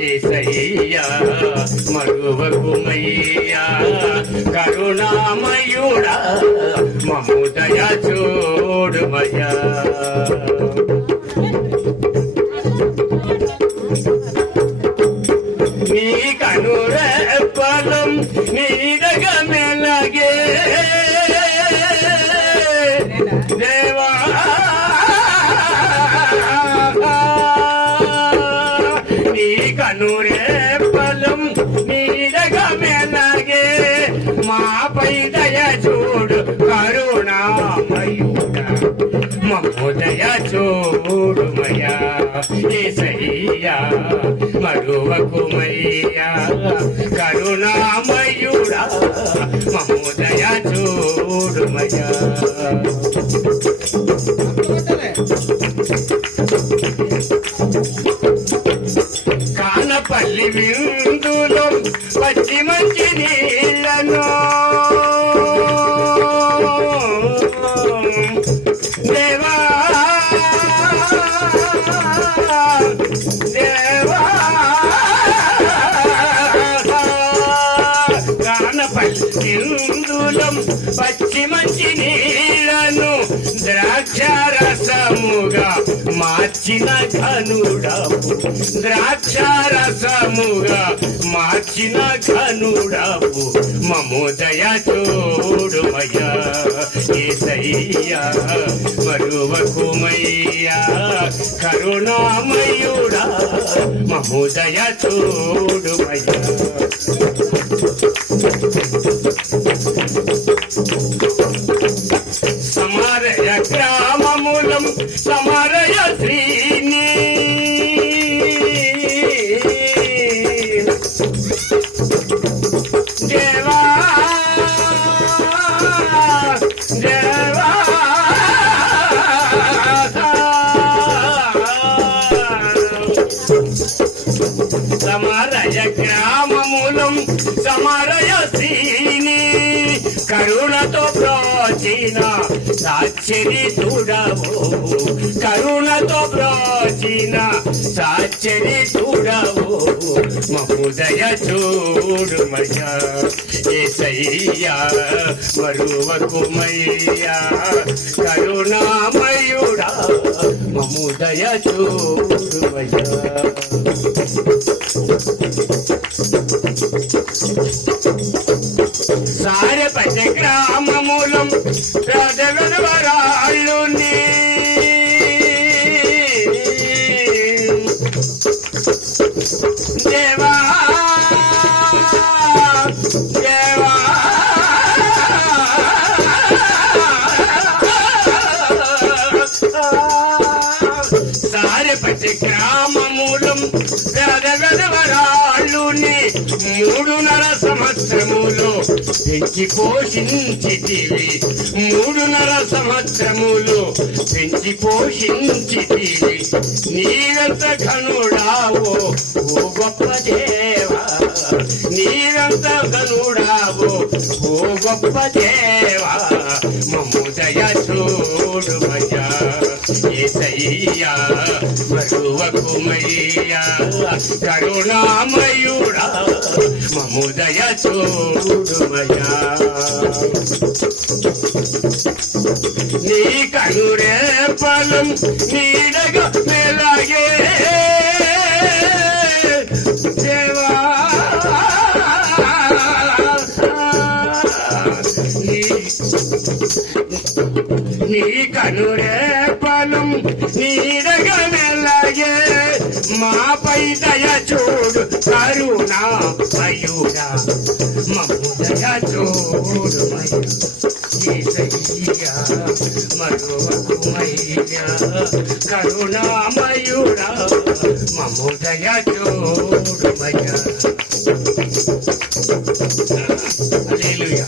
యేసయ్యా మరువకుమయ్యా కరుణామయుడా మమ్ము దయ చూడుమయ్యా. నీ కనురెప్పలం నీడగా మెలగే దేవా, నీ కనురెప్పలం నీడగా మెలగే మాపై దయ చూడు కరుణామయుడా మమ్ము దయ చూడుమయ్యా. యేసయ్యా మరువకుమయ్యా కరుణామయుడా మమ్ము దయ చూడుమయ్యా. కానపల్లి విందులో పచ్చి మంచి నీళ్ళను దేవా దేవా, కానపల్లి విందులో పచ్చి మంచి నీళ్ళను ద్రాక్షారసముగా మార్చిన ఘనుడవు, ద్రాక్షారసముగా మార్చిన ఘనుడవు మమ్ము దయ చూడుమయ్యా. యేసయ్యా మరువకుమయ్యా కరుణామయుడా మమ్ము దయ చూడుమయ్యా. సమరయ గ్రామములం సమరయ శ్రీని దేవా దేవా, సమరయ గ్రామములం సమరయ శ్రీని కరుణతో ప్రోచిన సాక్షరితుడవు, కరుణతో ప్రోచిన సాక్షరితుడవు మమ్ము దయ చూడుమయ్యా. యేసయ్యా మరువకుమయ్యా కరుణామయుడా మమ్ము దయ చూడుమయ్యా. సారెపల్లి గ్రామములం రాజగణవరాళ్ళుని దేవా దేవా, సారెపల్లి గ్రామములం రాజగణవరాళ్ళుని 3.5 సంవత్సరములో పెంచి పోషించితివి, 3.5 సంవత్సరములు పెంచి పోషించితివి. నీవంత ఘనుడావో ఓ గొప్ప దేవా, నీవంత ఘనుడావో ఓ గొప్ప దేవా మమ్ము దయ చూడుమయ్యా. యేసయ్యా మరువకుమయ్యా కరుణామయుడా మమ్ము దయ చూడుమయ్యా. నీ కనురెప్పలం నీడగా మెలగే దేవా, నీ కనురెప్పలం నీడగా మెలగే మాపై దయ చూడు కరుణామయుడా మమ్ము దయ చూడుమయ్యా. యేసయ్యా మరువకుమయ్యా కరుణామయుడా మమ్ము దయ చూడుమయ్యా. హల్లెలూయా.